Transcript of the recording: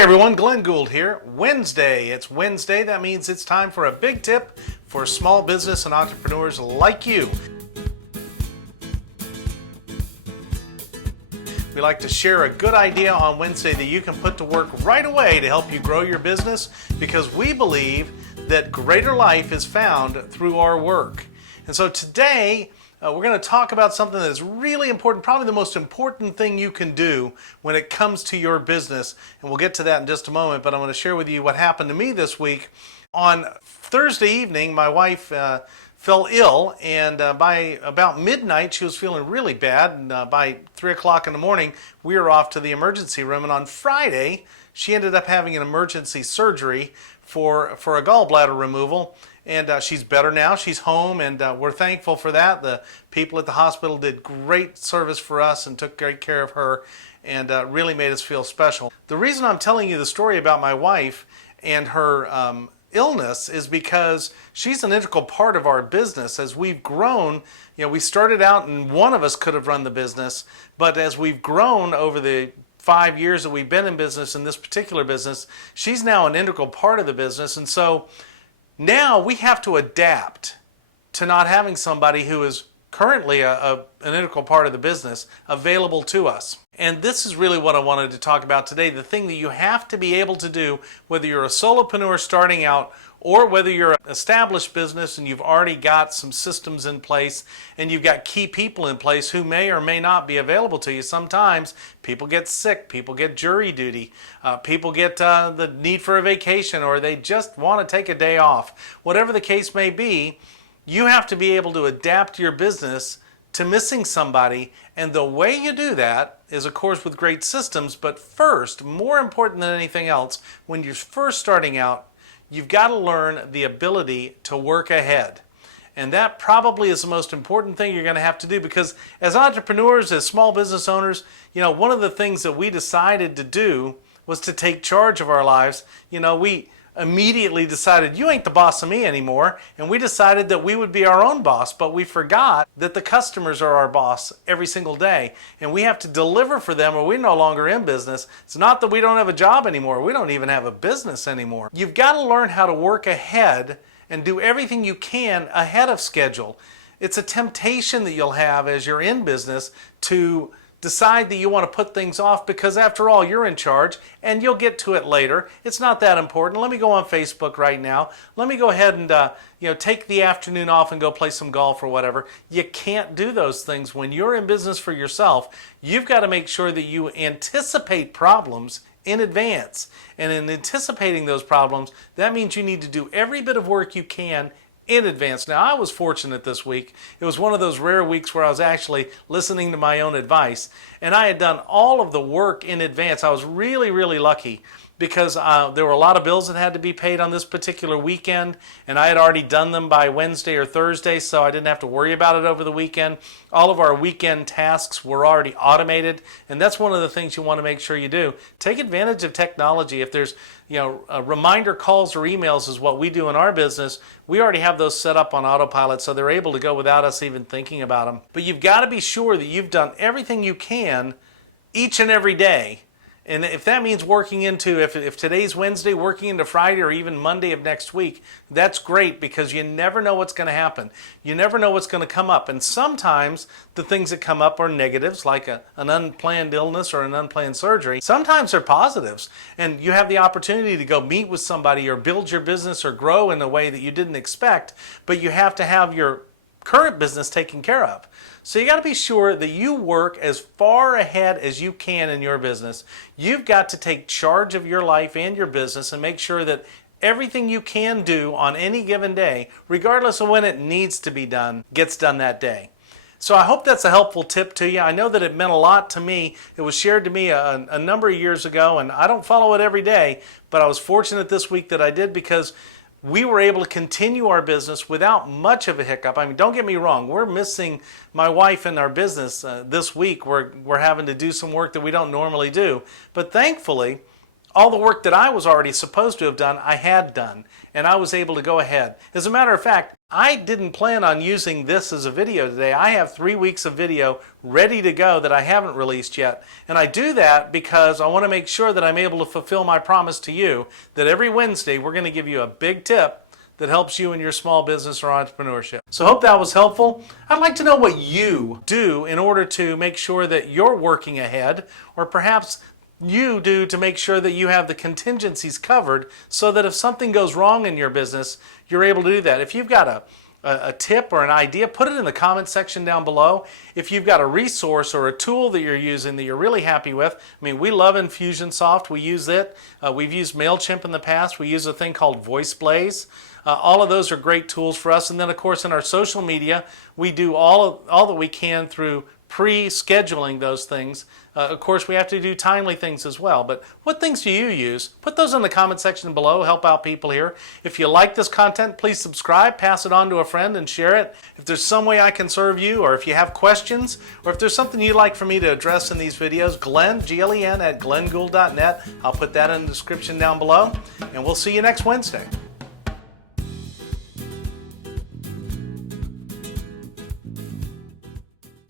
Hi everyone, Glenn Gould here. Wednesday. It's Wednesday. That means it's time for a big tip for small business and entrepreneurs like you. We like to share a good idea on Wednesday that you can put to work right away to help you grow your business, because we believe that greater life is found through our work. And so today, we're going to talk about something that's really important, probably the most important thing you can do when it comes to your business. And we'll get to that in just a moment, but I'm going to share with you what happened to me this week. On Thursday evening, my wife fell ill, and by about midnight, she was feeling really bad. And by 3 o'clock in the morning, we were off to the emergency room. And on Friday, she ended up having an emergency surgery for a gallbladder removal. And she's better now. She's home, and we're thankful for that. The people at the hospital did great service for us and took great care of her, and really made us feel special. The reason I'm telling you the story about my wife and her illness is because she's an integral part of our business. As we've grown, we started out and one of us could have run the business, but as we've grown over the 5 years that we've been in business, in this particular business, she's now an integral part of the business. And so now we have to adapt to not having somebody who is currently an integral part of the business available to us. And this is really what I wanted to talk about today, the thing that you have to be able to do, whether you're a solopreneur starting out or whether you're an established business and you've already got some systems in place and you've got key people in place who may or may not be available to you. Sometimes people get sick, people get jury duty, people get the need for a vacation, or they just want to take a day off. Whatever the case may be, you have to be able to adapt your business to missing somebody, and the way you do that is, of course, with great systems. But first, more important than anything else, when you're first starting out, you've got to learn the ability to work ahead. And that probably is the most important thing you're going to have to do, because as entrepreneurs, as small business owners, one of the things that we decided to do was to take charge of our lives. We immediately decided, you ain't the boss of me anymore, and we decided that we would be our own boss, but we forgot that the customers are our boss every single day, and we have to deliver for them or we're no longer in business. It's not that we don't have a job anymore, we don't even have a business anymore. You've got to learn how to work ahead and do everything you can ahead of schedule. It's a temptation that you'll have as you're in business to decide that you want to put things off, because after all, you're in charge and you'll get to it later. It's not that important. Let me go on Facebook right now. Let me go ahead and take the afternoon off and go play some golf or whatever. You can't do those things. When you're in business for yourself, you've got to make sure that you anticipate problems in advance. And in anticipating those problems, that means you need to do every bit of work you can in advance. Now, I was fortunate this week. It was one of those rare weeks where I was actually listening to my own advice, and I had done all of the work in advance. I was really, really lucky, because there were a lot of bills that had to be paid on this particular weekend, and I had already done them by Wednesday or Thursday, so I didn't have to worry about it over the weekend. All of our weekend tasks were already automated, and that's one of the things you want to make sure you do. Take advantage of technology. If there's reminder calls or emails is what we do in our business, we already have those set up on autopilot, so they're able to go without us even thinking about them. But you've got to be sure that you've done everything you can each and every day. And if that means working into, if today's Wednesday, working into Friday or even Monday of next week, that's great, because you never know what's going to happen. You never know what's going to come up. And sometimes the things that come up are negatives, like an unplanned illness or an unplanned surgery. Sometimes they're positives, and you have the opportunity to go meet with somebody or build your business or grow in a way that you didn't expect, but you have to have your current business taken care of. So you got to be sure that you work as far ahead as you can in your business. You've got to take charge of your life and your business and make sure that everything you can do on any given day, regardless of when it needs to be done, gets done that day. So I hope that's a helpful tip to you. I know that it meant a lot to me. It was shared to me a number of years ago, and I don't follow it every day, but I was fortunate this week that I did, because we were able to continue our business without much of a hiccup. I mean, don't get me wrong, we're missing my wife in our business this week. We're having to do some work that we don't normally do. But thankfully, all the work that I was already supposed to have done, I had done, and I was able to go ahead. As a matter of fact, I didn't plan on using this as a video today. I have 3 weeks of video ready to go that I haven't released yet. And I do that because I want to make sure that I'm able to fulfill my promise to you that every Wednesday we're going to give you a big tip that helps you in your small business or entrepreneurship. So I hope that was helpful. I'd like to know what you do in order to make sure that you're working ahead, or perhaps you do to make sure that you have the contingencies covered so that if something goes wrong in your business, you're able to do that. If you've got a tip or an idea, put it in the comment section down below. If you've got a resource or a tool that you're using that you're really happy with, I mean, we love Infusionsoft. We use it. We've used MailChimp in the past. We use a thing called VoiceBlaze. All of those are great tools for us. And then, of course, in our social media, we do all that we can through pre-scheduling those things. Of course, we have to do timely things as well. But what things do you use? Put those in the comment section below. Help out people here. If you like this content, please subscribe, pass it on to a friend, and share it. If there's some way I can serve you, or if you have questions, or if there's something you'd like for me to address in these videos, Glenn, Glen, at glenngould.net. I'll put that in the description down below. And we'll see you next Wednesday.